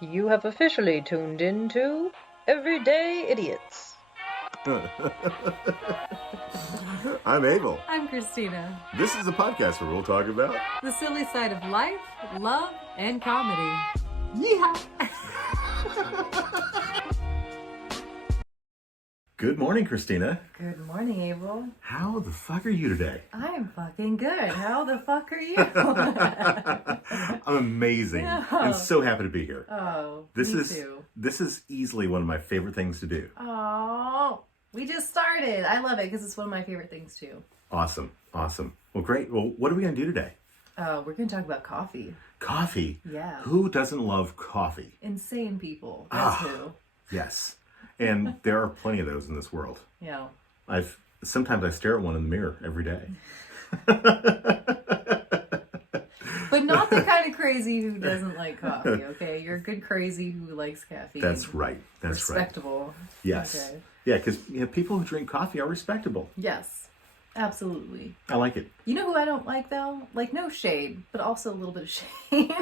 You have officially tuned into Everyday Idiots. I'm Abel. I'm Christina. This is a podcast where we'll talk about The silly side of life, love, and comedy. yeehaw. Good morning, Christina. Good morning, Abel. How the fuck are you today? I'm fucking good. How the fuck are you? I'm amazing and so happy to be here. Oh, This me is too. this is easily one of my favorite things to do. Oh, we just started. I love it because it's one of my favorite things too. Awesome. Well, great. Well, what are we going to do today? We're going to talk about coffee. Coffee. Yeah. Who doesn't love coffee? Insane people. That's who. Yes. And there are plenty of those in this world. Yeah. Sometimes I stare at one in the mirror every day. But not the kind of crazy who doesn't like coffee, okay? You're a good crazy who likes caffeine. That's right. That's right. Respectable. Yes. Okay. Yeah, because people who drink coffee are respectable. Yes. Absolutely. I like it. You know who I don't like though? Like, no shade, but also a little bit of shade.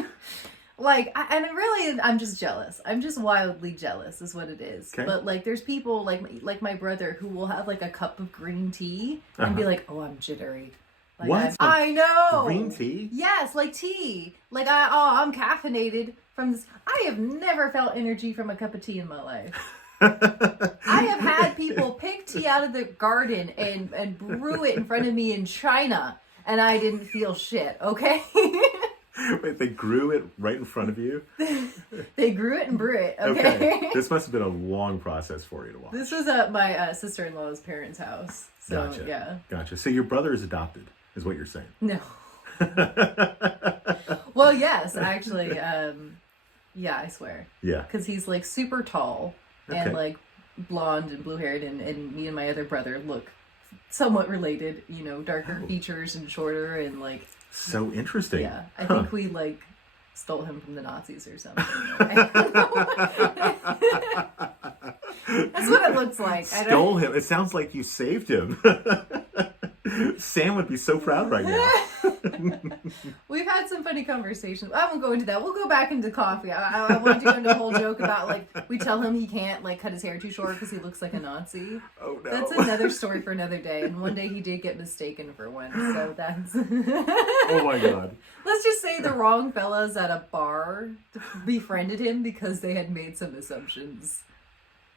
I'm just jealous. I'm just wildly jealous is what it is. Okay. But like, there's people like my brother who will have like a cup of green tea and be like, "Oh, I'm jittery." Like, What? I know. Green tea? Yes, like tea. Like I'm caffeinated from this. I have never felt energy from a cup of tea in my life. I have had people pick tea out of the garden and brew it in front of me in China, and I didn't feel shit, okay? Wait, they grew it right in front of you? They grew it and brew it, okay? This must have been a long process for you to watch. This was at my sister-in-law's parents' house. So, Gotcha. yeah. Gotcha. So your brother is adopted, is what you're saying? No. Well, yes, actually. Yeah, I swear. Yeah. Because he's like super tall and like blonde and blue-haired, and me and my other brother look somewhat related, you know, darker features and shorter and like... So interesting. Yeah, I think we like stole him from the Nazis or something. I don't know. That's what it looks like. Stole him. It sounds like you saved him. Sam would be so proud right now. We've had some funny conversations. I won't go into that. We'll go back into coffee. I want to go into a whole joke about like we tell him he can't like cut his hair too short because he looks like a Nazi. Oh no. That's another story for another day. And one day he did get mistaken for one. So that's. Oh my god. Let's just say the wrong fellas at a bar befriended him because they had made some assumptions.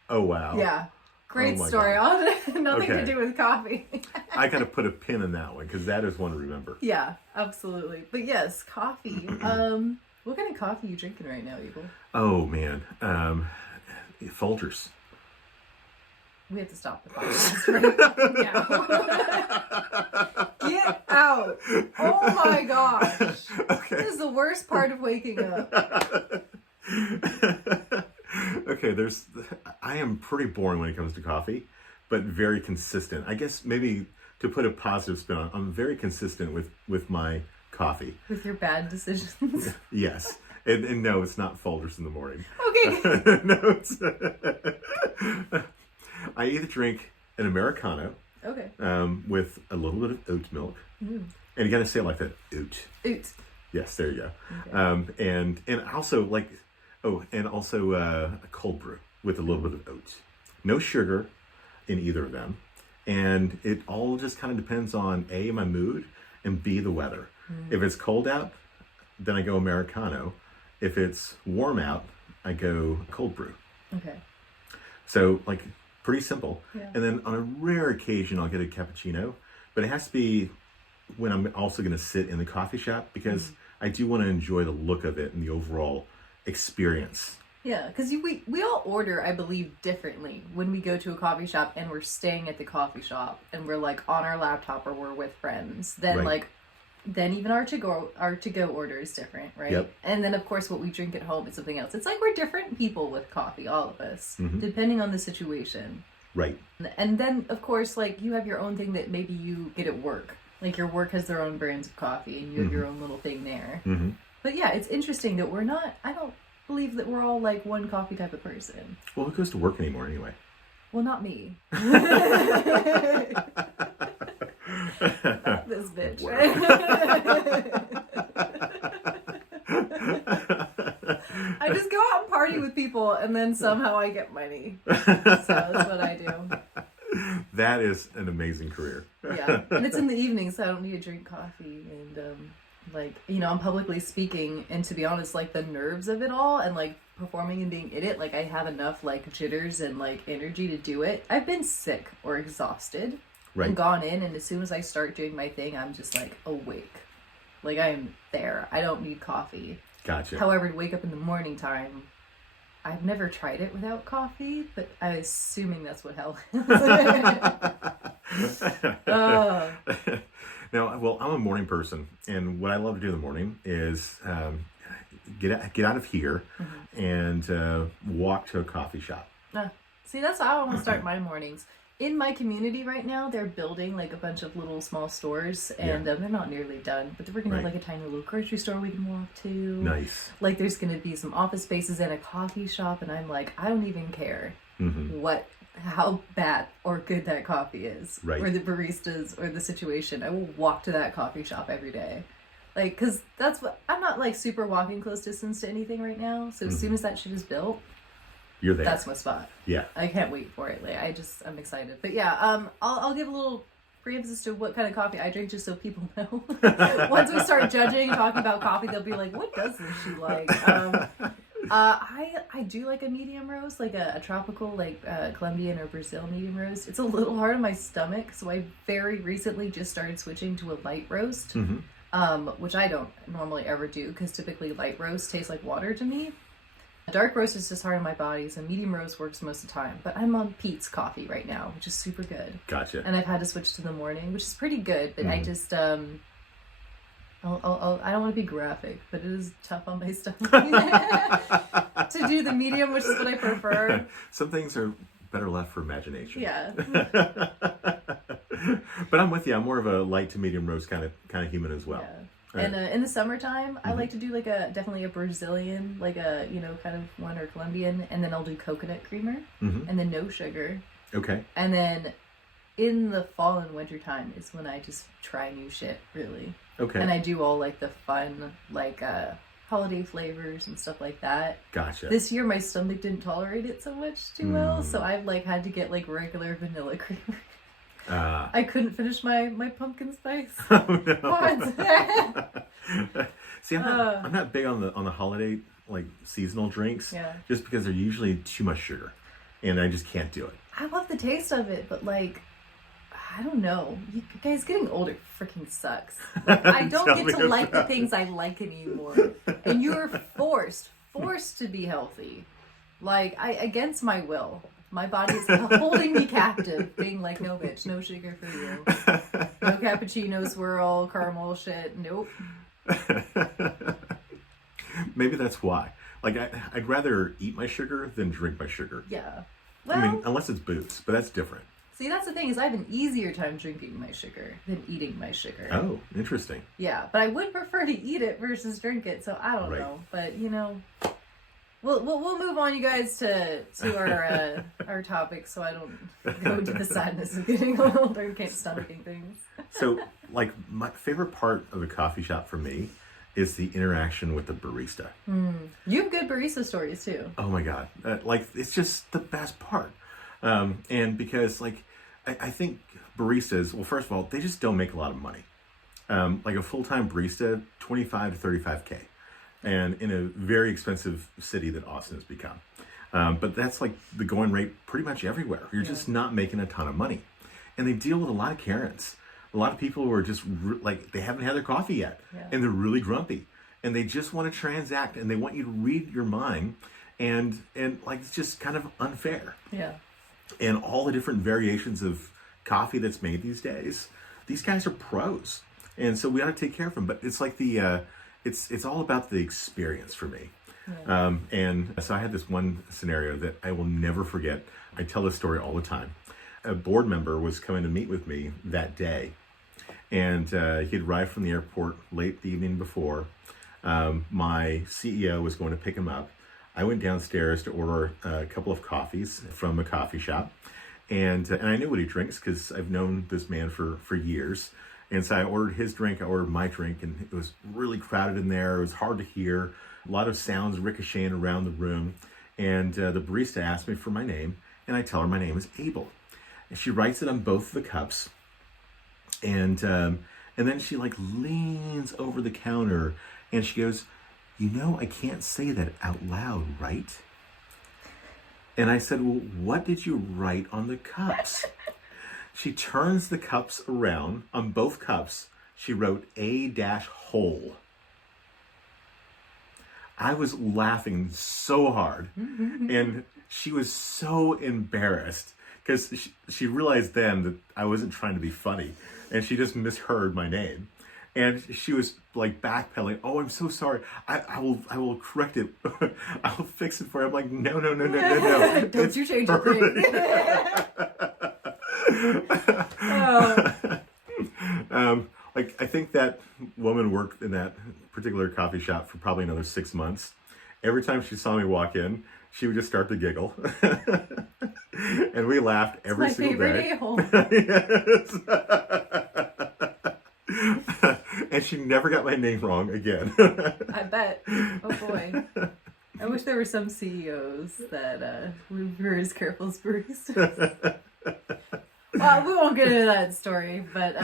Oh wow. Yeah. Great Oh my story. Nothing Okay. to do with coffee. I gotta put a pin in that one because that is one to remember. Yeah, absolutely. But yes, coffee. What kind of coffee are you drinking right now, Eagle? Oh man. Folgers. We have to stop the podcast right now. Get out. Oh my gosh. Okay. This is the worst part of waking up. Okay, I am pretty boring when it comes to coffee, but very consistent. I guess maybe to put a positive spin on, I'm very consistent with my coffee. With your bad decisions. Yes. And no, it's not Folgers in the morning. Okay. No, it's... I either drink an Americano Okay. with a little bit of oat milk. Mm. And you gotta say it like that, oat. Oot. Yes, there you go. Okay. And also like... Oh, and also a cold brew with a little bit of oats. No sugar in either of them. And it all just kind of depends on A, my mood, and B, the weather. If it's cold out, then I go Americano. If it's warm out, I go cold brew. Okay. So, like, pretty simple. Yeah. And then on a rare occasion, I'll get a cappuccino. But it has to be when I'm also going to sit in the coffee shop because I do want to enjoy the look of it and the overall experience. Yeah, because we all order, I believe, differently when we go to a coffee shop and we're staying at the coffee shop and we're like on our laptop or we're with friends. Then Right. then even our to go order is different, right? Yep. And then of course what we drink at home is something else. It's like we're different people with coffee, all of us, depending on the situation. Right. And then of course like you have your own thing that maybe you get at work. Like your work has their own brands of coffee and you have your own little thing there. Mm-hmm. But yeah, it's interesting that I don't believe that we're all like one coffee type of person. Well, who goes to work anymore anyway? Well, not me. Not this bitch. I just go out and coffee with people, and then somehow I get money. So that's what I do. That is an amazing career. Yeah, and it's in the evening, so I don't need to drink coffee. And I'm publicly speaking, and to be honest, like the nerves of it all, and like performing and being in it, like I have enough like jitters and like energy to do it. I've been sick or exhausted and gone in, and as soon as I start doing my thing, I'm just like awake. Like I am there. I don't need coffee. Gotcha. However, to wake up in the morning time, I've never tried it without coffee, but I'm assuming that's what hell is. Now, well, I'm a morning person, and what I love to do in the morning is get out of here and walk to a coffee shop. See, that's how I want to start my mornings. In my community right now, they're building like a bunch of little small stores, and they're not nearly done, but we're going to have like a tiny little grocery store we can walk to. Nice. Like there's going to be some office spaces and a coffee shop, and I'm like, I don't even care how bad or good that coffee is, or the baristas, or the situation. I will walk to that coffee shop every day. Like, because that's what, I'm not like super walking close distance to anything right now, so as soon as that shit is built, you're there. That's my spot. Yeah. I can't wait for it. Like I'm excited. But yeah, I'll give a little pre-emphasis to what kind of coffee I drink, just so people know. Once we start judging and talking about coffee, they'll be like, what does this she like? I do like a medium roast, like a tropical, like Colombian or Brazil medium roast. It's a little hard on my stomach, so I very recently just started switching to a light roast, which I don't normally ever do, because typically light roast tastes like water to me. Dark roast is just hard on my body, so medium roast works most of the time. But I'm on Pete's coffee right now, which is super good. Gotcha. And I've had to switch to the morning, which is pretty good. But I just, I don't want to be graphic, but it is tough on my stomach to do the medium, which is what I prefer. Some things are better left for imagination. Yeah. But I'm with you. I'm more of a light to medium roast kind of human as well. Yeah. And in the summertime, I like to do like definitely a Brazilian, like a, kind of one, or Colombian, and then I'll do coconut creamer, and then no sugar. Okay. And then in the fall and winter time is when I just try new shit, really. Okay. And I do all like the fun, like holiday flavors and stuff like that. Gotcha. This year my stomach didn't tolerate it so much too well, so I've like had to get like regular vanilla creamer. I couldn't finish my pumpkin spice. Oh, no. See, I'm not big on the holiday like seasonal drinks. Yeah. Just because they're usually too much sugar, and I just can't do it. I love the taste of it, but like, I don't know. You guys, getting older freaking sucks. Like, I don't get to like the things I like anymore, and you're forced to be healthy, like against my will. My body is holding me captive, being like, no, bitch, no sugar for you. No cappuccino, swirl, caramel shit. Nope. Maybe that's why. Like, I'd rather eat my sugar than drink my sugar. Yeah. Well, I mean, unless it's booze, but that's different. See, that's the thing, is I have an easier time drinking my sugar than eating my sugar. Oh, interesting. Yeah, but I would prefer to eat it versus drink it, so I don't know. But, We'll move on, you guys, to our topic, so I don't go into the sadness of getting older and can't stomaching things. So, like, my favorite part of a coffee shop for me is the interaction with the barista. You have good barista stories too. Oh my god, it's just the best part. And because I think baristas, well, first of all, they just don't make a lot of money. Like a full-time barista, 25 to 35K. And in a very expensive city that Austin has become. But that's like the going rate pretty much everywhere. You're just not making a ton of money. And they deal with a lot of Karens. A lot of people who are just they haven't had their coffee yet. Yeah. And they're really grumpy. And they just want to transact, and they want you to read your mind. And it's just kind of unfair. Yeah. And all the different variations of coffee that's made these days, these guys are pros. And so we ought to take care of them. But it's like it's all about the experience for me. Yeah. And so I had this one scenario that I will never forget. I tell this story all the time. A board member was coming to meet with me that day, and he had arrived from the airport late the evening before. My CEO was going to pick him up. I went downstairs to order a couple of coffees from a coffee shop, and I knew what he drinks because I've known this man for years. And so I ordered his drink, I ordered my drink, and it was really crowded in there. It was hard to hear, a lot of sounds ricocheting around the room. And the barista asked me for my name, and I tell her my name is Abel. And she writes it on both the cups. And then she like leans over the counter and she goes, "You know, I can't say that out loud, right?" And I said, "Well, what did you write on the cups?" She turns the cups around. On both cups, she wrote A-hole. I was laughing so hard. And she was so embarrassed because she realized then that I wasn't trying to be funny. And she just misheard my name. And she was like backpedaling. "Oh, I'm so sorry. I will correct it. I'll fix it for you." I'm like, no. Don't you change a thing. Like, I think that woman worked in that particular coffee shop for probably another 6 months. Every time she saw me walk in, she would just start to giggle. And we laughed every single day. My favorite Yes. And she never got my name wrong again. I bet. Oh boy. I wish there were some CEOs that were as careful as baristas. Well, we won't get into that story, but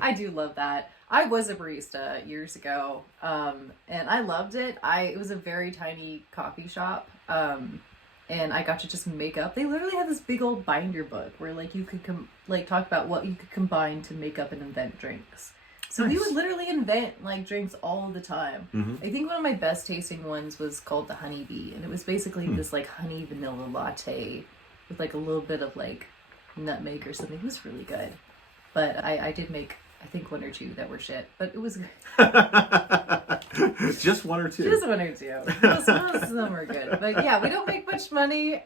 I do love that. I was a barista years ago, and I loved it. It was a very tiny coffee shop, and I got to just make up. They literally had this big old binder book where like you could talk about what you could combine to make up and invent drinks. So Nice. we would literally invent like drinks all the time. Mm-hmm. I think one of my best tasting ones was called the Honey Bee, and it was basically this like honey vanilla latte with like a little bit of like nutmeg or something. It was really good. But I did make, I think, one or two that were shit. But it was Just one or two. just one or two. Most of them were good. But yeah, we don't make much money.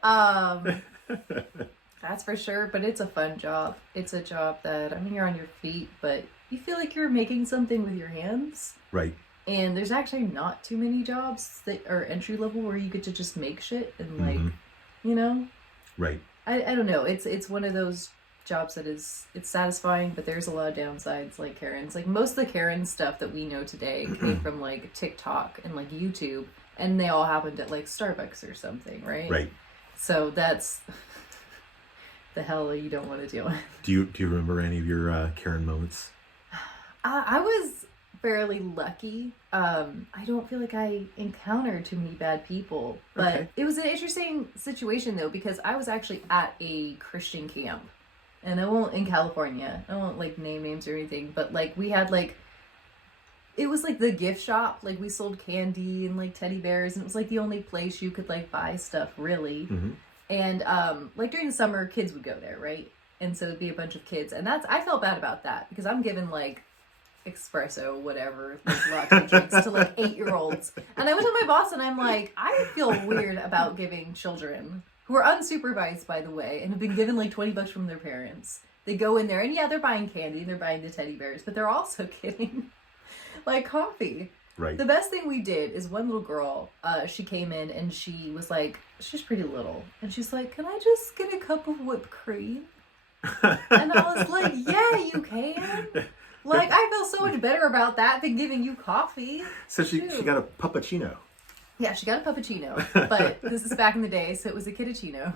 That's for sure. But it's a fun job. It's a job that, I mean, you're on your feet, but you feel like you're making something with your hands. Right. And there's actually not too many jobs that are entry level where you get to just make shit and like, you know? Right. I don't know. It's one of those jobs that it's satisfying, but there's a lot of downsides, like Karen's. Like most of the Karen stuff that we know today came from like TikTok and like YouTube, and they all happened at like Starbucks or something, right? Right. So that's the hell you don't want to deal with. Do you remember any of your Karen moments? I was fairly lucky. I don't feel like I encountered too many bad people, but Okay. it was an interesting situation though, because I was actually at a Christian camp, and I won't, in California, I won't like name names or anything, but like we had like, it was like the gift shop, like we sold candy and like teddy bears, and it was like the only place you could like buy stuff really. Mm-hmm. And like during the summer, kids would go there, right? And so it'd be a bunch of kids, and I felt bad about that because I'm given like espresso, whatever, like latte drinks to like 8-year-olds. And I went to my boss and I'm like, I feel weird about giving children, who are unsupervised by the way, and have been given like $20 from their parents. They go in there and yeah, they're buying candy, they're buying the teddy bears, but they're also getting like coffee. Right. The best thing we did is one little girl, she came in and she was like, she's pretty little, and she's like, "Can I just get a cup of whipped cream?" And I was like, "Yeah, you can." Like, I feel so much better about that than giving you coffee. So she got a puppuccino. Yeah, she got a puppuccino, but this is back in the day, so it was a kittuccino.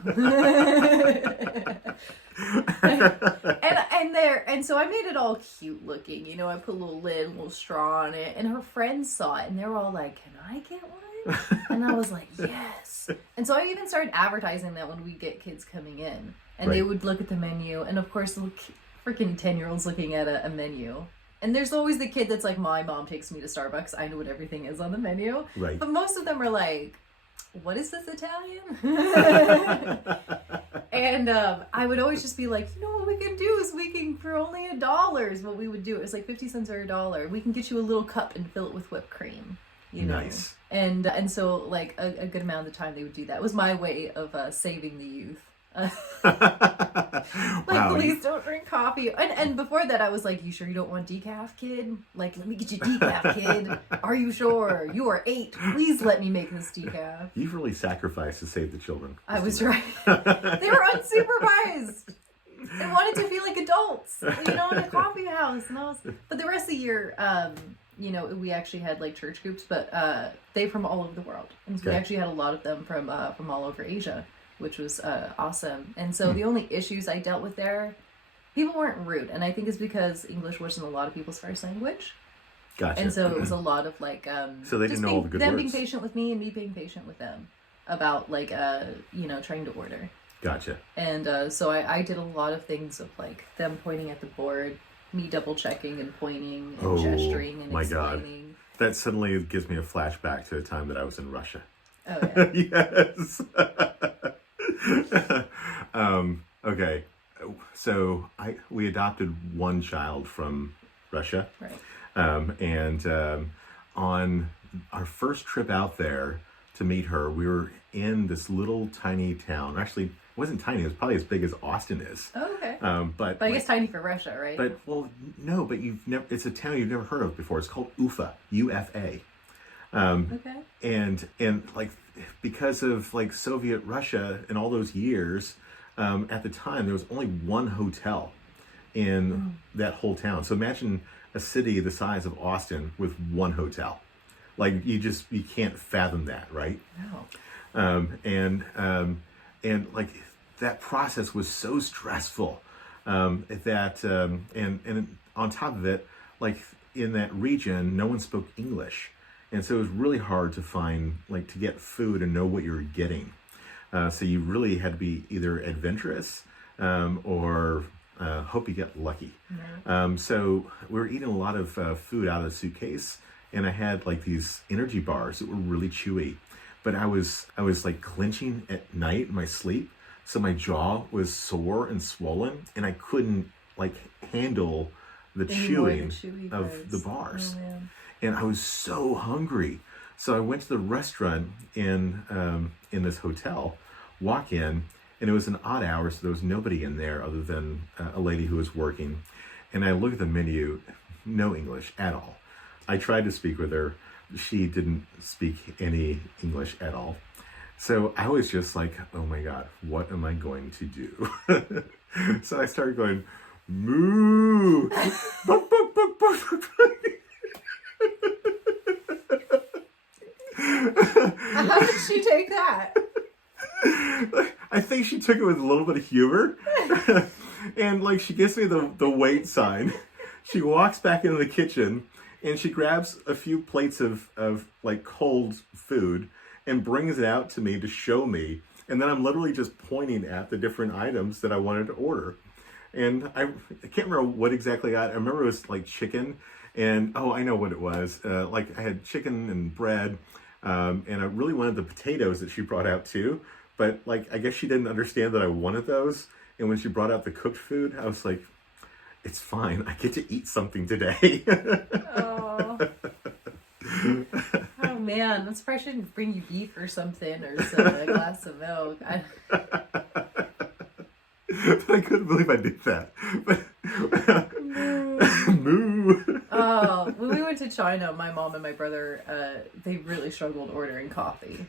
and so I made it all cute looking, you know. I put a little lid, a little straw on it, and her friends saw it, and they were all like, "Can I get one?" And I was like, "Yes." And so I even started advertising that when we get kids coming in, and they would look at the menu, and of course, little freaking 10-year-olds looking at a menu. And there's always the kid that's like, "My mom takes me to Starbucks. I know what everything is on the menu." Right. But most of them are like, "What is this, Italian?" And I would always just be like, "You know what we can do is we can, for only $1 is what we would do. It was like 50 cents or $1. We can get you a little cup and fill it with whipped cream." You know? Nice. And so like a good amount of the time they would do that. It was my way of saving the youth. Wow. Please don't drink coffee. And before that I was like, "You sure you don't want decaf, kid? Like, let me get you decaf, kid. Are you sure? You are 8. Please let me make this decaf." You've really sacrificed to save the children. I was right. They were unsupervised. They wanted to feel like adults, you know, in a coffee house. But the rest of the year, you know, we actually had like church groups, but they from all over the world, and so we actually had a lot of them from all over Asia, which was awesome. And so the only issues I dealt with there, people weren't rude, and I think it's because English wasn't a lot of people's first language. Gotcha. And so it was a lot of like so they didn't know all the good words. Them being patient with me and me being patient with them about like you know, trying to order. Gotcha. And so I did a lot of things of like them pointing at the board, me double checking and pointing and gesturing and explaining. God. That suddenly gives me a flashback to a time that I was in Russia. Oh yeah. Yes. Okay. So we adopted one child from Russia. Right. And on our first trip out there to meet her, we were in this little tiny town. Actually, it wasn't tiny. It was probably as big as Austin is. Oh, okay. But I guess tiny for Russia, right? But well, no. But it's a town you've never heard of before. It's called Ufa. UFA. Okay. And like because of like Soviet Russia and all those years, at the time there was only one hotel in that whole town. So imagine a city the size of Austin with one hotel. Like you can't fathom that, right? No. And like that process was so stressful that and on top of it, like in that region, no one spoke English, and so it was really hard to find like to get food and know what you were getting. So you really had to be either adventurous or hope you get lucky. Right. So we were eating a lot of food out of the suitcase, and I had like these energy bars that were really chewy, but I was like clenching at night in my sleep, so my jaw was sore and swollen, and I couldn't like handle the chewing of the bars. Oh, man. And I was so hungry, so I went to the restaurant in this hotel, walk in. And it was an odd hour, so there was nobody in there other than a lady who was working. And I looked at the menu, no English at all. I tried to speak with her. She didn't speak any English at all. So I was just like, oh my God, what am I going to do? So I started going, moo. How did she take that? I think she took it with a little bit of humor. And like she gives me the wait sign. She walks back into the kitchen and she grabs a few plates of like cold food and brings it out to me to show me. And then I'm literally just pointing at the different items that I wanted to order. And I can't remember what exactly I remember it was like chicken. And oh, I know what it was. Like I had chicken and bread. And I really wanted the potatoes that she brought out too. But like, I guess she didn't understand that I wanted those. And when she brought out the cooked food, I was like, it's fine. I get to eat something today. Oh. Oh man, I'm surprised she didn't bring you beef or something, or a glass of milk. I couldn't believe I did that. But moo. Oh, when we went to China, my mom and my brother, they really struggled ordering coffee,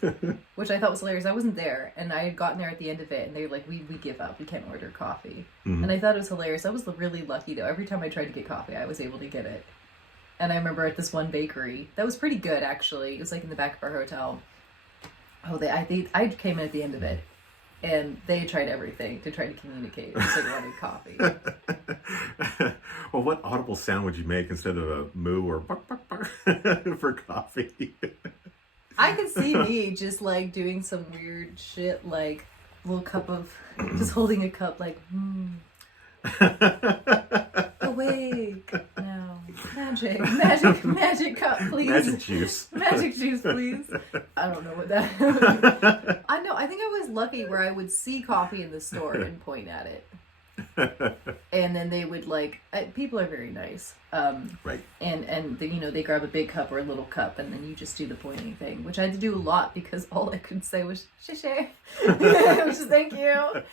which I thought was hilarious. I wasn't there, and I had gotten there at the end of it, and they were like, we give up. We can't order coffee. Mm-hmm. And I thought it was hilarious. I was really lucky, though. Every time I tried to get coffee, I was able to get it. And I remember at this one bakery, that was pretty good, actually. It was like in the back of our hotel. Oh, I came in at the end of it. And they tried everything to try to communicate. So they wanted coffee. Well, what audible sound would you make instead of a moo or bark, bark, bark for coffee? I could see me just like doing some weird shit, like a little cup of, just holding a cup like, awake now. Magic cup, please. Magic juice. Magic juice, please. I don't know what that. I know. I think I was lucky where I would see coffee in the store and point at it, and then they would like. People are very nice. Right. And they grab a big cup or a little cup, and then you just do the pointing thing, which I had to do a lot because all I could say was "shishay," which is thank you.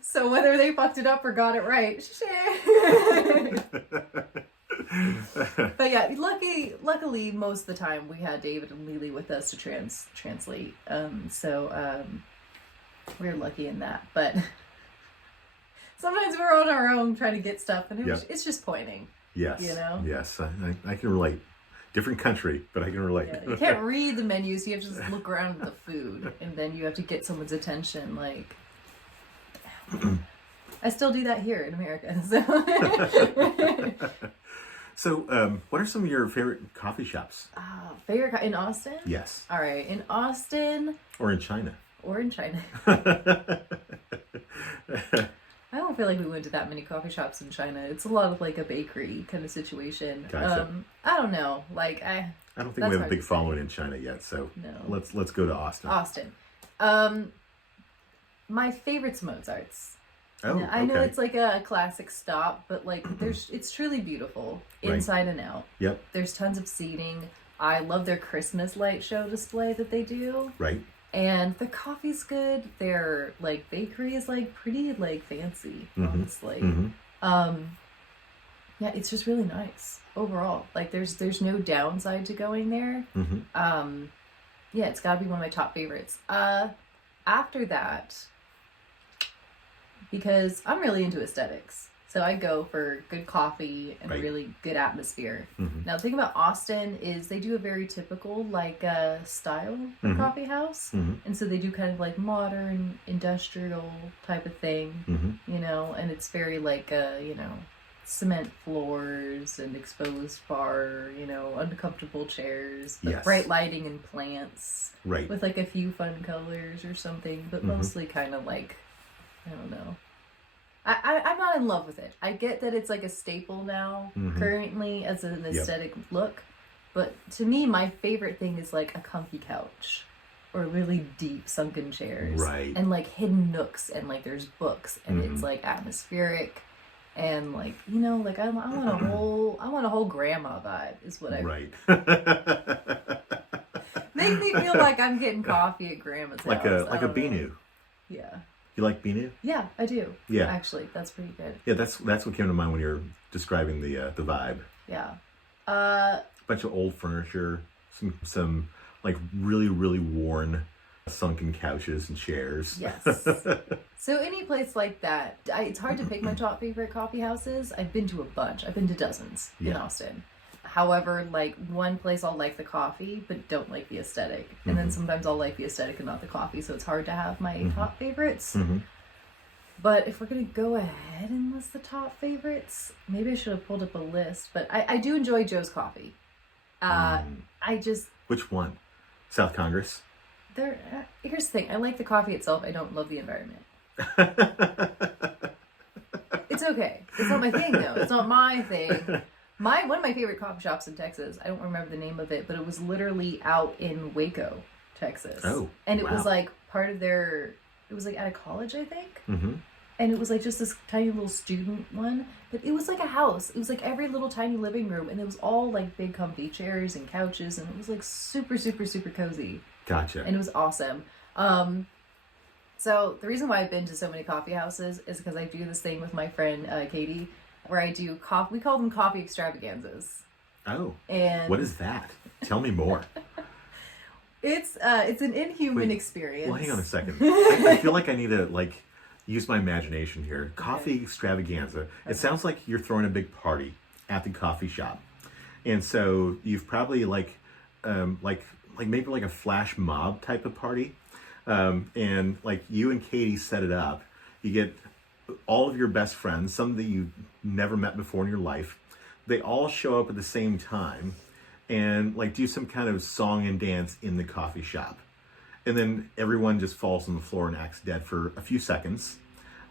So whether they fucked it up or got it right, shishay. But yeah, luckily most of the time we had David and Lily with us to translate. So we're lucky in that. But sometimes we're on our own trying to get stuff, and it's just pointing. Yes. You know? Yes, I can relate. Different country, but I can relate. Yeah, you can't read the menu, so you have to just look around at the food, and then you have to get someone's attention. Like, I still do that here in America. So, what are some of your favorite coffee shops? In Austin? Yes. All right, in Austin. Or in China. Or in China. I don't feel like we went to that many coffee shops in China. It's a lot of like a bakery kind of situation. Gotcha. I don't know. Like I don't think we have a big following in China yet, so no. Let's go to Austin. Austin. My favorite's Mozart's. Oh, I know it's like a classic stop, but like it's truly beautiful inside and out. Yep. There's tons of seating. I love their Christmas light show display that they do. Right. And the coffee's good. Their like bakery is like pretty like fancy, honestly. Yeah, it's just really nice overall. Like there's no downside to going there. Yeah, it's gotta be one of my top favorites. After that, because I'm really into aesthetics, so I go for good coffee and a really good atmosphere. Now the thing about Austin is they do a very typical like style for coffee house, and so they do kind of like modern industrial type of thing, you know, and it's very like you know, cement floors and exposed bar, you know, uncomfortable chairs, but bright lighting and plants, with like a few fun colors or something, but mostly kind of like, I don't know. I'm not in love with it. I get that it's like a staple now, currently, as an aesthetic look. But to me, my favorite thing is like a comfy couch or really deep sunken chairs. And like hidden nooks and like there's books and it's like atmospheric. And like, you know, like I want a whole grandma vibe is what I make me feel like I'm getting coffee at grandma's like house. Like a Binu. Yeah. You like Binu? Yeah, I do. Yeah. Actually, that's pretty good. Yeah, that's what came to mind when you're describing the vibe. Yeah. Bunch of old furniture, some like really, really worn sunken couches and chairs. Yes. So any place like that, it's hard to pick my top favorite coffee houses. I've been to a bunch. I've been to dozens in Austin. However, like one place I'll like the coffee, but don't like the aesthetic. And then sometimes I'll like the aesthetic and not the coffee. So it's hard to have my top favorites. But if we're going to go ahead and list the top favorites, maybe I should have pulled up a list. But I do enjoy Joe's Coffee. Which one? South Congress? Here's the thing. I like the coffee itself. I don't love the environment. It's okay. It's not my thing, though. It's not my thing. One of my favorite coffee shops in Texas, I don't remember the name of it, but it was literally out in Waco, Texas. Oh, and it was like part of it was like at a college, I think. And it was like just this tiny little student one, but it was like a house. It was like every little tiny living room, and it was all like big comfy chairs and couches, and it was like super, super, super cozy. Gotcha. And it was awesome. So the reason why I've been to so many coffee houses is because I do this thing with my friend Katie, where I do coffee. We call them coffee extravaganzas. Oh. And what is that? Tell me more. It's an inhuman experience. Well, hang on a second. I feel like I need to like use my imagination here. Coffee extravaganza. It sounds like you're throwing a big party at the coffee shop, and so you've probably like maybe like a flash mob type of party, and like you and Katie set it up. You get all of your best friends, some that you've never met before in your life. They all show up at the same time and like do some kind of song and dance in the coffee shop. And then everyone just falls on the floor and acts dead for a few seconds.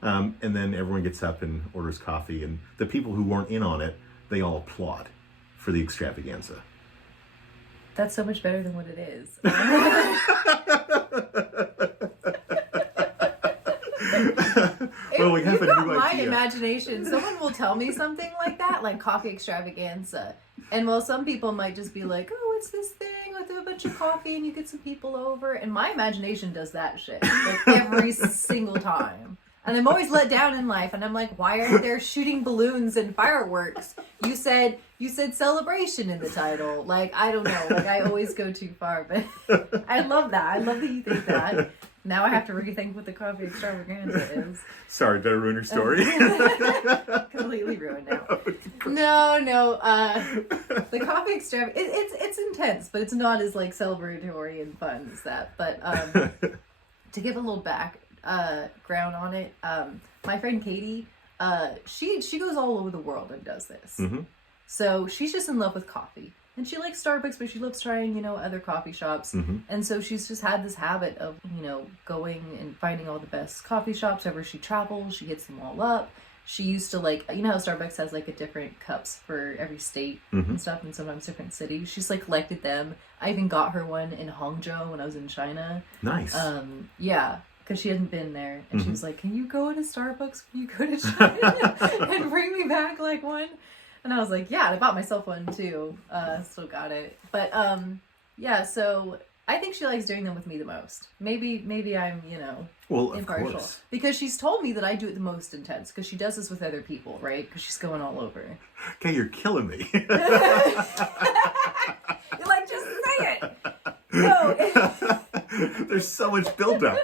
And then everyone gets up and orders coffee. And the people who weren't in on it, they all applaud for the extravaganza. That's so much better than what it is. Well, we have a new my idea. Imagination. Someone will tell me something like that, like coffee extravaganza. And well, some people might just be like, oh, it's this thing with a bunch of coffee and you get some people over. And my imagination does that shit like every single time. And I'm always let down in life. And I'm like, why aren't there shooting balloons and fireworks? You said celebration in the title. Like, I don't know. Like, I always go too far. But I love that. I love that you think that. Now I have to rethink what the coffee extravaganza is. Sorry, did I ruin your story? Completely ruined now. No. The coffee extravaganza, it's intense, but it's not as like celebratory and fun as that. But to give a little background on it, my friend Katie, she goes all over the world and does this. Mm-hmm. So she's just in love with coffee. And she likes Starbucks, but she loves trying, other coffee shops. Mm-hmm. And so she's just had this habit of, going and finding all the best coffee shops. Wherever she travels, she hits them all up. She used to how Starbucks has like a different cups for every state and stuff, and sometimes different cities. She's like collected them. I even got her one in Hangzhou when I was in China. Nice. Yeah. Because she hadn't been there. And she was like, can you go to Starbucks when you go to China and bring me back like one? And I was like, yeah, and I bought myself one too. Still got it. But yeah, so I think she likes doing them with me the most. Maybe I'm, well, impartial. Of course. Because she's told me that I do it the most intense. Because she does this with other people, right? Because she's going all over. Okay, you're killing me. You're like, just say it. No. There's so much buildup.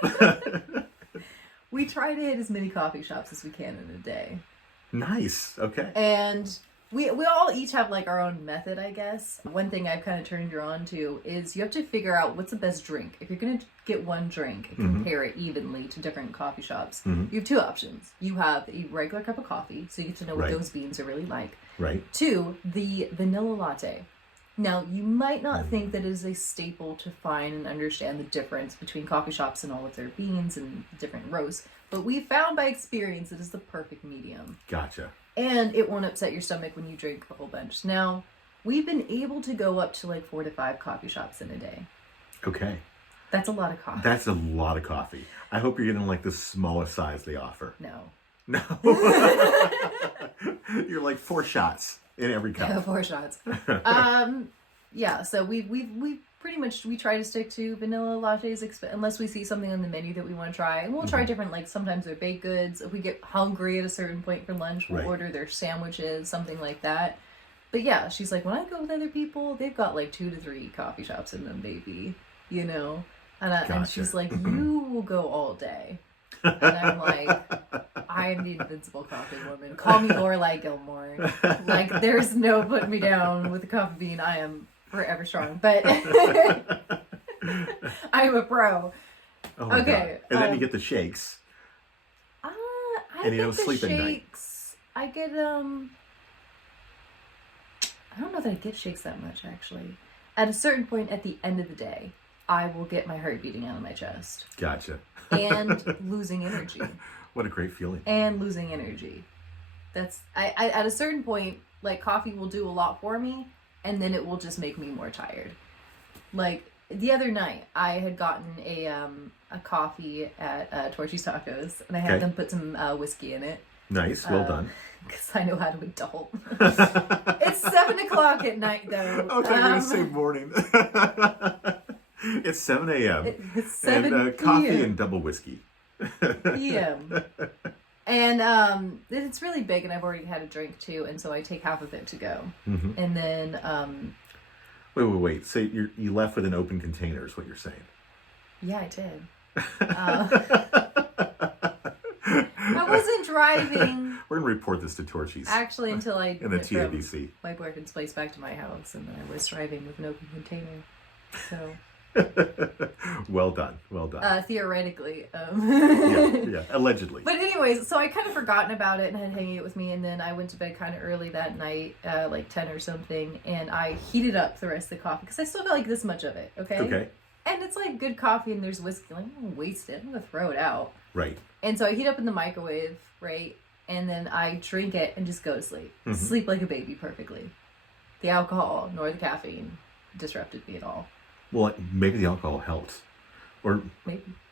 We try to hit as many coffee shops as we can in a day. Nice. Okay. And we all each have like our own method, I guess. One thing I've kind of turned you on to is you have to figure out what's the best drink. If you're going to get one drink and compare it evenly to different coffee shops, you have two options. You have a regular cup of coffee, so you get to know what those beans are really like. Right. 2, the vanilla latte. Now, you might not think that it is a staple to find and understand the difference between coffee shops and all of their beans and different roasts, but we found by experience it is the perfect medium. Gotcha. And it won't upset your stomach when you drink a whole bunch. Now, we've been able to go up to like 4 to 5 coffee shops in a day. Okay. That's a lot of coffee. That's a lot of coffee. I hope you're getting like the smallest size they offer. No. You're like 4 shots in every cup. Yeah, 4 shots. Yeah, so we pretty much, we try to stick to vanilla lattes unless we see something on the menu that we want to try. And we'll try different, like sometimes they're baked goods. If we get hungry at a certain point for lunch, we'll order their sandwiches, something like that. But yeah, she's like, when I go with other people, they've got like 2 to 3 coffee shops in them, baby. And she's like, you will go all day. And I'm like, I am the invincible coffee woman. Call me Lorelai Gilmore. Like, there's no putting me down with a coffee bean. I am forever strong. But I'm a pro. Oh my okay. God. And then you get the shakes. And you don't sleep at night. Shakes, I get, I don't know that I get shakes that much, actually. At a certain point at the end of the day, I will get my heart beating out of my chest. Gotcha. And losing energy. What a great feeling. And losing energy. That's, I at a certain point, like, coffee will do a lot for me, and then it will just make me more tired. Like, the other night, I had gotten a coffee at Torchy's Tacos, and I had them put some whiskey in it. Nice, well done. Because I know how to adult. It's 7 o'clock at night, though. Oh, I'm going to say morning. It's 7 a.m. It's 7 and coffee and double whiskey. p.m. And it's really big, and I've already had a drink too, and so I take half of it to go. Mm-hmm. And then Wait. So you left with an open container is what you're saying? Yeah, I did. I wasn't driving. We're going to report this to Torchies. Actually, until I in the TABC. My boyfriend's place back to my house, and then I was driving with an open container. So. Well done. Theoretically. Yeah, allegedly. But anyways, so I kind of forgotten about it and had hanging it with me, and then I went to bed kind of early that night, like 10 or something, and I heated up the rest of the coffee, because I still got like this much of it, okay? And it's like good coffee, and there's whiskey. Like, I'm going to waste it. I'm going to throw it out. Right. And so I heat up in the microwave, right? And then I drink it and just go to sleep. Mm-hmm. Sleep like a baby perfectly. The alcohol nor the caffeine disrupted me at all. Well, maybe the alcohol helped. Or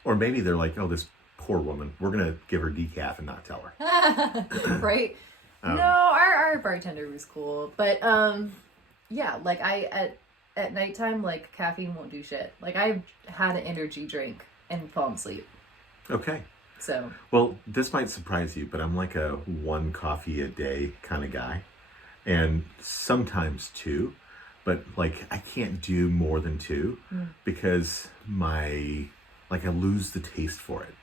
maybe they're like, oh, this poor woman, we're going to give her decaf and not tell her. Right? No, our bartender was cool. But, yeah, like at nighttime, like, caffeine won't do shit. Like, I've had an energy drink and fallen asleep. Okay. So. Well, this might surprise you, but I'm like a 1 coffee a day kind of guy. And sometimes 2. But, like, I can't do more than 2 because my like I lose the taste for it.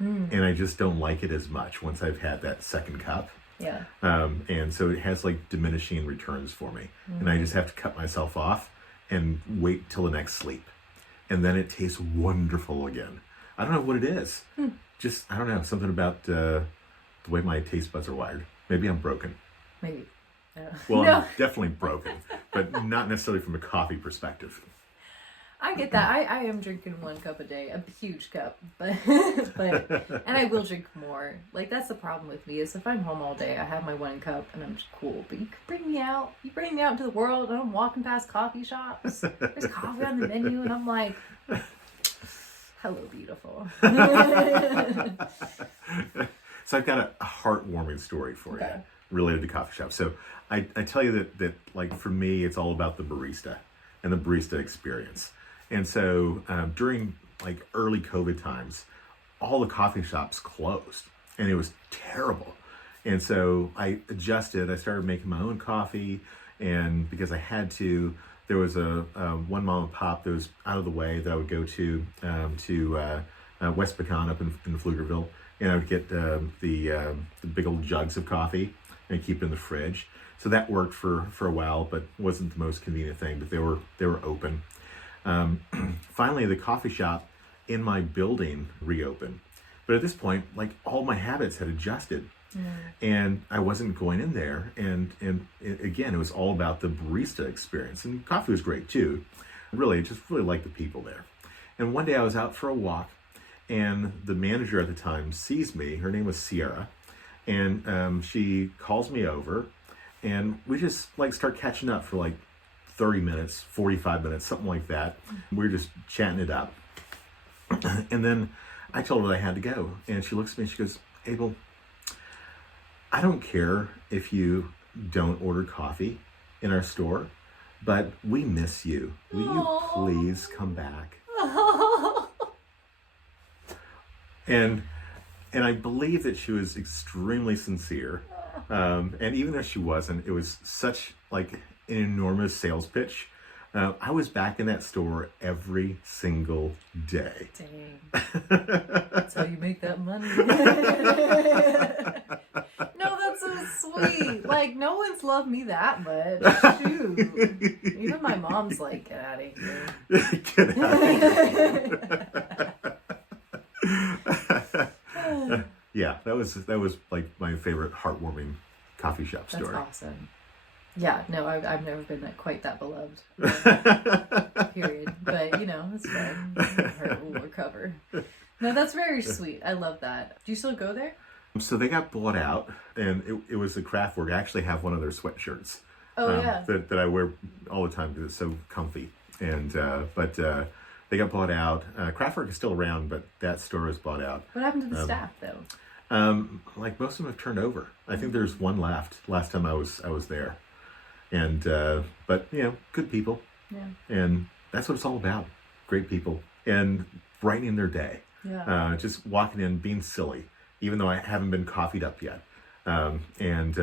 And I just don't like it as much once I've had that second cup. Yeah. And so it has like diminishing returns for me. And I just have to cut myself off and wait till the next sleep. And then it tastes wonderful again. I don't know what it is. Just, I don't know, something about the way my taste buds are wired. Maybe I'm broken. Maybe. Well, No. I'm definitely broken, but not necessarily from a coffee perspective. I get that. I am drinking 1 cup a day, a huge cup, but and I will drink more. Like, that's the problem with me is if I'm home all day, I have my 1 cup and I'm just cool. But you could bring me out. You bring me out into the world and I'm walking past coffee shops. There's coffee on the menu and I'm like, hello, beautiful. So I've got a heartwarming story for you related to coffee shops. So I tell you that like for me, it's all about the barista and the barista experience. And so during like early COVID times, all the coffee shops closed and it was terrible. And so I adjusted, I started making my own coffee, and because I had to, there was a one mom and pop that was out of the way that I would go to West Pecan up in Pflugerville, and I would get the big old jugs of coffee and keep it in the fridge. So that worked for a while, but wasn't the most convenient thing, but they were open. Finally, the coffee shop in my building reopened. But at this point, like all my habits had adjusted. And I wasn't going in there. And again, it was all about the barista experience. And coffee was great too. Really, just really liked the people there. And one day I was out for a walk, and the manager at the time sees me. Her name was Sierra. And she calls me over, and we just like start catching up for like 30 minutes, 45 minutes, something like that. We were just chatting it up. And then I told her that I had to go. And she looks at me and she goes, Abel, I don't care if you don't order coffee in our store, but we miss you. Will you please come back? And I believe that she was extremely sincere. And even if she wasn't, it was such like an enormous sales pitch. I was back in that store every single day. Dang. That's how you make that money. No, that's so sweet. Like, no one's loved me that much. Shoot. Even my mom's like, get out of here. Get out of here. Yeah, that was like my favorite heartwarming coffee shop story. That's awesome. Yeah, no, I've never been quite that beloved. Period. But, you know, it's fine. We'll recover. No, that's very sweet. I love that. Do you still go there? So they got bought out, and it was a craft work. I actually have one of their sweatshirts. Oh, yeah. That I wear all the time because it's so comfy. And but they got bought out. Kraftwerk is still around, but that store is bought out. What happened to the staff, though? Like most of them have turned over. I think there's one left. Last time I was there, and but you know, good people. Yeah. And that's what it's all about. Great people and brightening their day. Yeah. Just walking in, being silly, even though I haven't been coffeeed up yet. And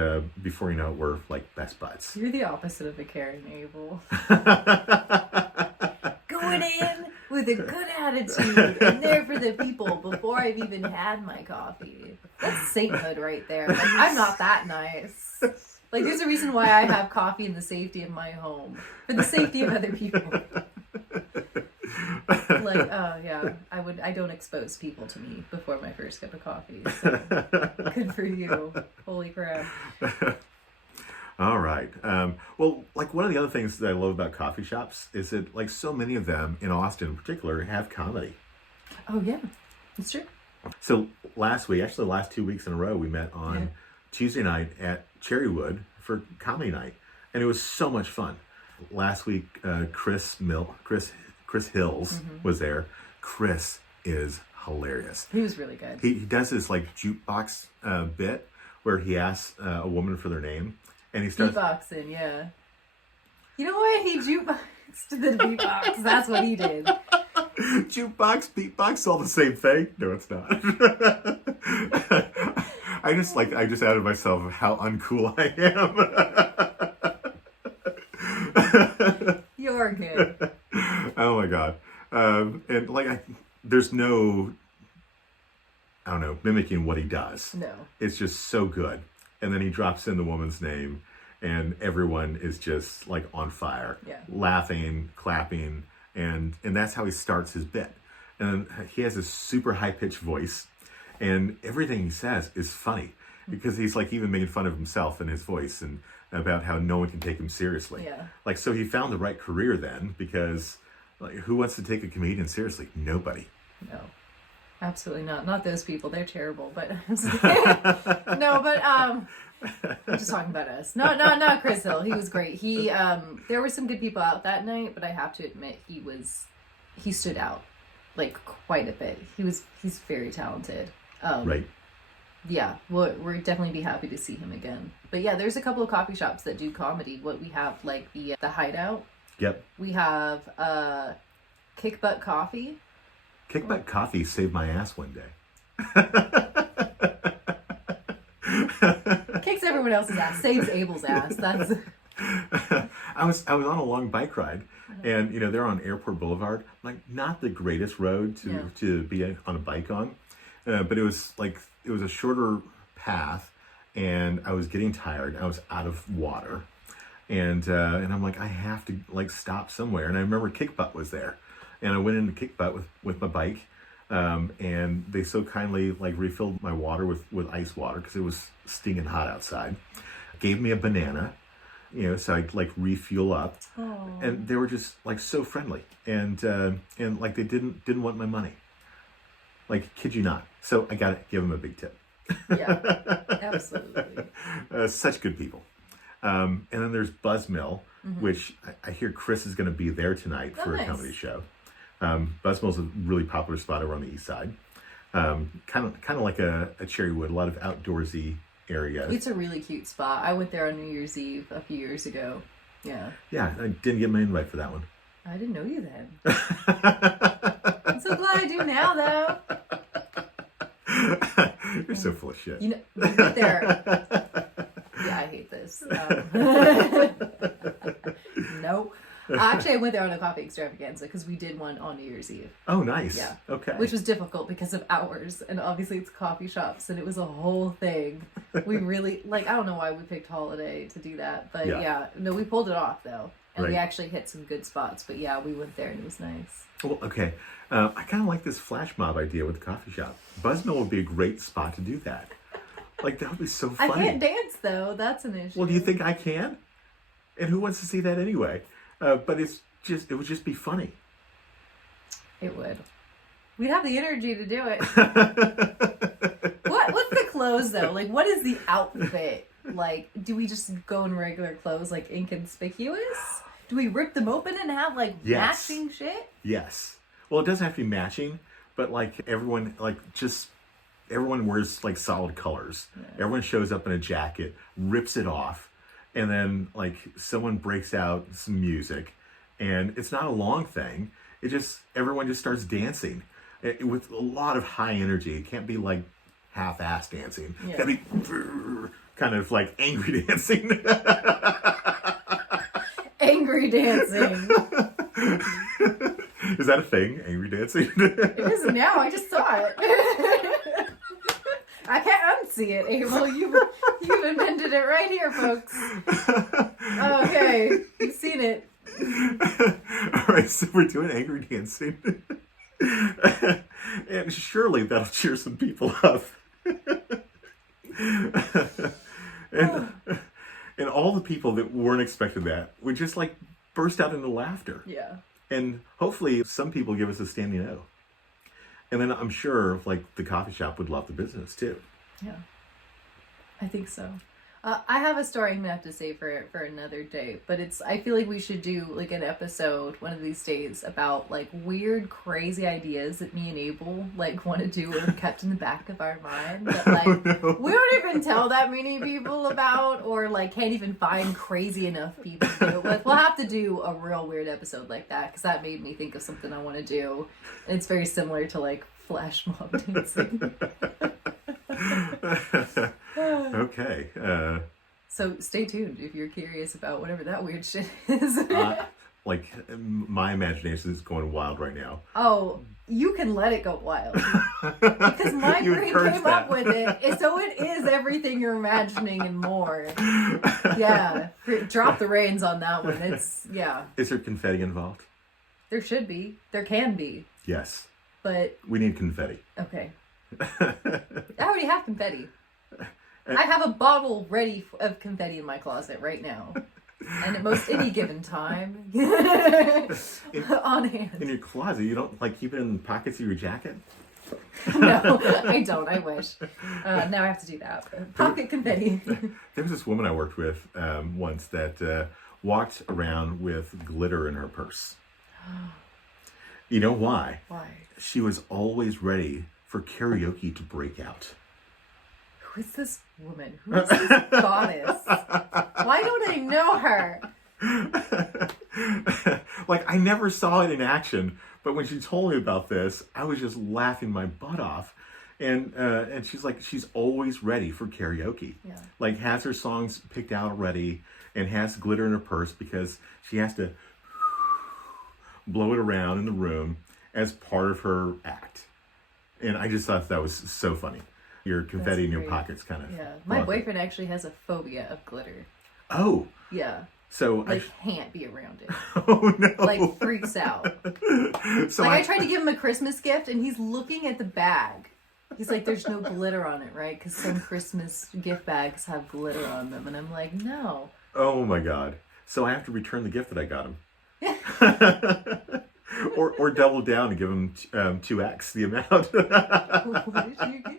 before you know it, we're like best buds. You're the opposite of a Karen Abel. Going in with a good attitude and there for the people before I've even had my coffee. That's sainthood right there. Like, I'm not that nice. Like, there's a reason why I have coffee in the safety of my home. For the safety of other people. Like, oh yeah, I don't expose people to me before my first cup of coffee. So good for you. Holy crap. All right. Well, like one of the other things that I love about coffee shops is that like so many of them in Austin in particular have comedy. Oh yeah, it's true. So last week, actually the last 2 weeks in a row, we met on Tuesday night at Cherrywood for comedy night. And it was so much fun. Last week, Chris Hills was there. Chris is hilarious. He was really good. He does this like jukebox bit where he asks a woman for their name, and he starts beatboxing. Yeah. You know what? He jukeboxed to the beatbox. That's what he did. Jukebox, beatbox, all the same thing. No, it's not. I just outed myself of how uncool I am. You're good. Oh my god. And like there's no, I don't know, mimicking what he does. No. It's just so good. And then he drops in the woman's name, and everyone is just like on fire, laughing, clapping, and that's how he starts his bit. And he has this super high-pitched voice, and everything he says is funny because he's like even making fun of himself and his voice and about how no one can take him seriously. Yeah. Like, so he found the right career then, because like, who wants to take a comedian seriously? Nobody. No. Absolutely not. Not those people. They're terrible. But no, but I'm just talking about us. Not Chris Hill. He was great. He there were some good people out that night, but I have to admit he stood out like quite a bit. He's very talented. Right. Yeah, we'll definitely be happy to see him again. But yeah, there's a couple of coffee shops that do comedy. What we have, like the Hideout. Yep. We have Kick Butt Coffee. Kick Butt Coffee saved my ass one day. Kicks everyone else's ass, saves Abel's ass. That's. I was on a long bike ride, and they're on Airport Boulevard, like not the greatest road to be on a bike on, but it was a shorter path, and I was getting tired. I was out of water, and I'm like, I have to like stop somewhere. And I remember Kick Butt was there, and I went into Kick Butt with my bike, and they so kindly like refilled my water with ice water because it was stinging hot outside. Gave me a banana. So I'd like refuel up. Aww. And they were just like so friendly, and like they didn't want my money. Like, kid you not. So I gotta give them a big tip. Yeah, absolutely. Such good people. And then there's Buzzmill, which I hear Chris is going to be there tonight for a comedy show. Buzzmill's a really popular spot over on the east side. Kind of like a Cherrywood, a lot of outdoorsy area. It's a really cute spot. I went there on New Year's Eve a few years ago. Yeah. Yeah, I didn't get my invite for that one. I didn't know you then. I'm so glad I do now, though. You're so full of shit. You went there. Yeah, I hate this. No. Actually, I went there on a coffee extravaganza because we did one on New Year's Eve. Oh, nice. Yeah. Okay. Which was difficult because of hours, and obviously it's coffee shops, and it was a whole thing. We really, I don't know why we picked holiday to do that, but no, we pulled it off, though. And we actually hit some good spots, but yeah, we went there and it was nice. Well, okay. I kind of like this flash mob idea with the coffee shop. Buzzmill would be a great spot to do that. Like, that would be so funny. I can't dance, though. That's an issue. Well, do you think I can? And who wants to see that anyway? But it would just be funny. It would. We'd have the energy to do it. What's the clothes, though? Like, what is the outfit? Like, do we just go in regular clothes, like inconspicuous? Do we rip them open and have, matching shit? Yes. Well, it doesn't have to be matching, but, everyone wears, solid colors. Yeah. Everyone shows up in a jacket, rips it off, and then, someone breaks out some music, and it's not a long thing. Everyone just starts dancing with a lot of high energy. It can't be, half-ass dancing. Yeah. It gotta be kind of, angry dancing. Angry dancing. Is that a thing? Angry dancing? It is now. I just saw it. I can't unsee it, Abel. You've invented it right here, folks. Okay, you've seen it. All right, so we're doing angry dancing. And surely that'll cheer some people up. And all the people that weren't expecting that would just burst out into laughter. Yeah. And hopefully some people give us a standing O. And then I'm sure the coffee shop would love the business too. Yeah. I think so. I have a story I'm gonna have to save for another day, but I feel like we should do an episode one of these days about weird, crazy ideas that me and Abel want to do or kept in the back of our mind that we don't even tell that many people about or can't even find crazy enough people to do it with. We'll have to do a real weird episode like that because that made me think of something I want to do, and it's very similar to flash mob dancing. Okay. So stay tuned if you're curious about whatever that weird shit is. Like, my imagination is going wild right now. Oh, you can let it go wild. Because my You brain encourage came up that. with it. So it is everything you're imagining and more. Yeah. Drop the reins on that one. It's, yeah. Is there confetti involved? There should be. There can be. Yes. But, We need confetti. okay. I already have confetti. I have a bottle ready of confetti in my closet right now. And at most any given time, on hand. In your closet, you don't like keep it in the pockets of your jacket? No, I don't. I wish. Now I have to do that. Pocket confetti. There was this woman I worked with once that walked around with glitter in her purse. You know why? Why? She was always ready for karaoke to break out. Who is this woman? Who is this goddess? Why don't I know her? Like, I never saw it in action, but when she told me about this, I was just laughing my butt off. And she's like, she's always ready for karaoke. Yeah. Like, has her songs picked out already and has glitter in her purse because she has to blow it around in the room as part of her act. And I just thought that was so funny. Your confetti That's in your great. pockets kind of. Yeah. My boyfriend actually has a phobia of glitter. Oh, Yeah. so Like, can't be around it. oh no. Like, freaks out. So Like, I tried to give him a Christmas gift, and he's looking at the bag. He's like, there's no glitter on it, right? Because some Christmas gift bags have glitter on them. And I'm like, no. Oh my God. So I have to return the gift that I got him. or double down and give him 2x the amount. What did you get?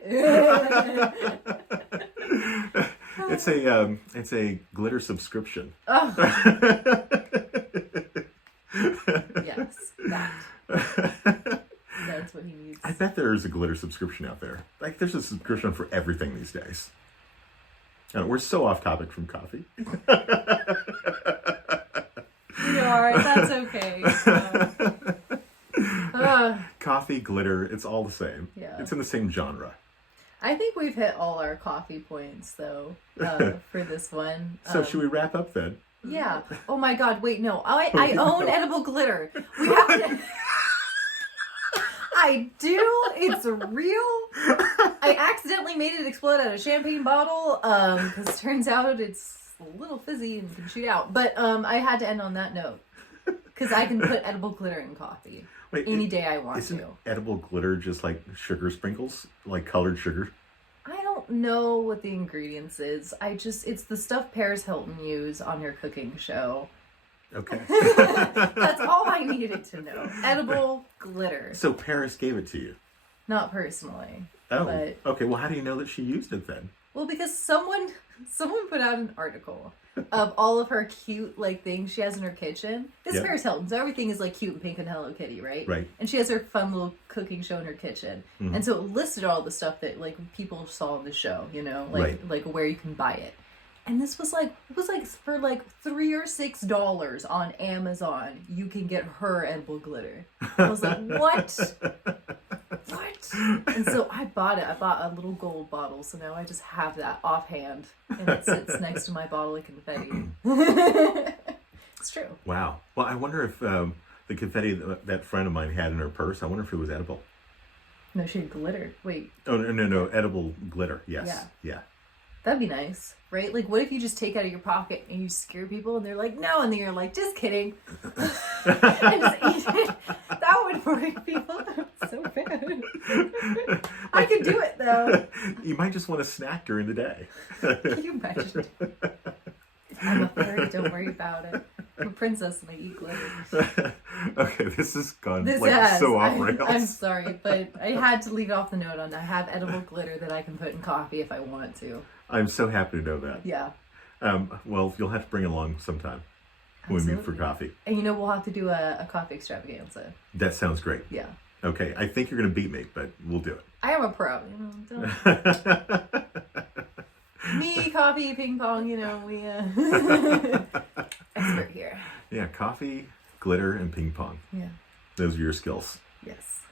It's a glitter subscription. Oh. Yes, that. That's what he needs. I bet there is a glitter subscription out there. Like, there's a subscription for everything these days. And we're so off topic from coffee. You are. That's okay. Coffee, glitter, it's all the same. Yeah. It's in the same genre. I think we've hit all our coffee points, though, for this one. So should we wrap up then? Yeah. Oh my God. Wait, no. I own edible glitter. We have to. I do. It's real. I accidentally made it explode out of a champagne bottle because it turns out it's a little fizzy and can shoot out. But I had to end on that note because I can put edible glitter in coffee any day I want isn't to. edible glitter just like sugar sprinkles? Like colored sugar? I don't know what the ingredients is. It's the stuff Paris Hilton used on her cooking show. Okay. That's all I needed to know. Edible glitter. So Paris gave it to you? Not personally. Oh, But, okay. Well, how do you know that she used it then? well, because someone put out an article of all of her cute, like, things she has in her kitchen. This is Yep. Paris Hilton, so everything is, like, cute and pink and Hello Kitty, right? Right. And she has her fun little cooking show in her kitchen. Mhm. And so it listed all the stuff that, like, people saw in the show, you know? Like, Right. like where you can buy it. And this was like, for like $3 or $6 on Amazon, you can get her edible glitter. I was like, what? What? And so I bought it. I bought a little gold bottle, so now I just have that offhand, and it sits next to my bottle of confetti. It's true. Wow. Well, I wonder if the confetti that friend of mine had in her purse, I wonder if it was edible. No, she had glitter. Wait, Oh, no. Edible glitter. Yes. Yeah. that'd be nice, right? Like, what if you just take it out of your pocket and you scare people and they're like, no, and then you're like, just kidding. And just eat it. That would break people. So bad. I could do it, though. You might just want a snack during the day. Can you imagine? I'm a fairy, don't worry about it. I'm a princess and I eat glitter. Okay, this has gone Has. so off rails. I'm sorry, but I had to leave off the note on I have edible glitter that I can put in coffee if I want to. I'm so happy to know that. Yeah. Well, you'll have to bring it along sometime when we meet for Absolutely. coffee. And we'll have to do a coffee extravaganza. That sounds great. Yeah. Okay, I think you're going to beat me, but we'll do it. I am a pro. Me, coffee, ping pong, we expert here. Yeah, coffee, glitter, and ping pong. Yeah. Those are your skills. Yes.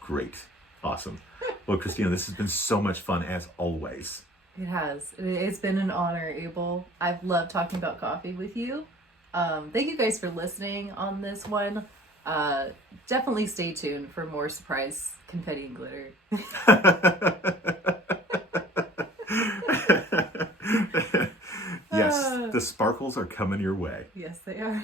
Great. Awesome. Well, Christina, this has been so much fun as always. It has. It's been an honor, Abel. I've loved talking about coffee with you. Thank you guys for listening on this one. Definitely stay tuned for more surprise confetti and glitter. Yes, the sparkles are coming your way. Yes, they are.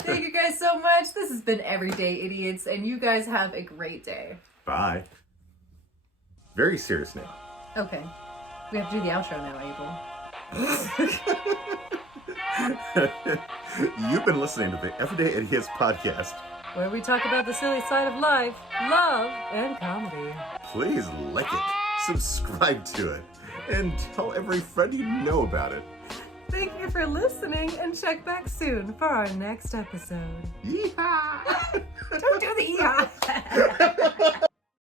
Thank you guys so much. This has been Everyday Idiots, and you guys have a great day. Bye. Very serious now. Okay. We have to do the outro now, Abel. You've been listening to the Everyday Idiots podcast. Where we talk about the silly side of life, love, and comedy. Please like it, subscribe to it, and tell every friend you know about it. Thank you for listening, and check back soon for our next episode. Yeehaw! Don't do the yeehaw!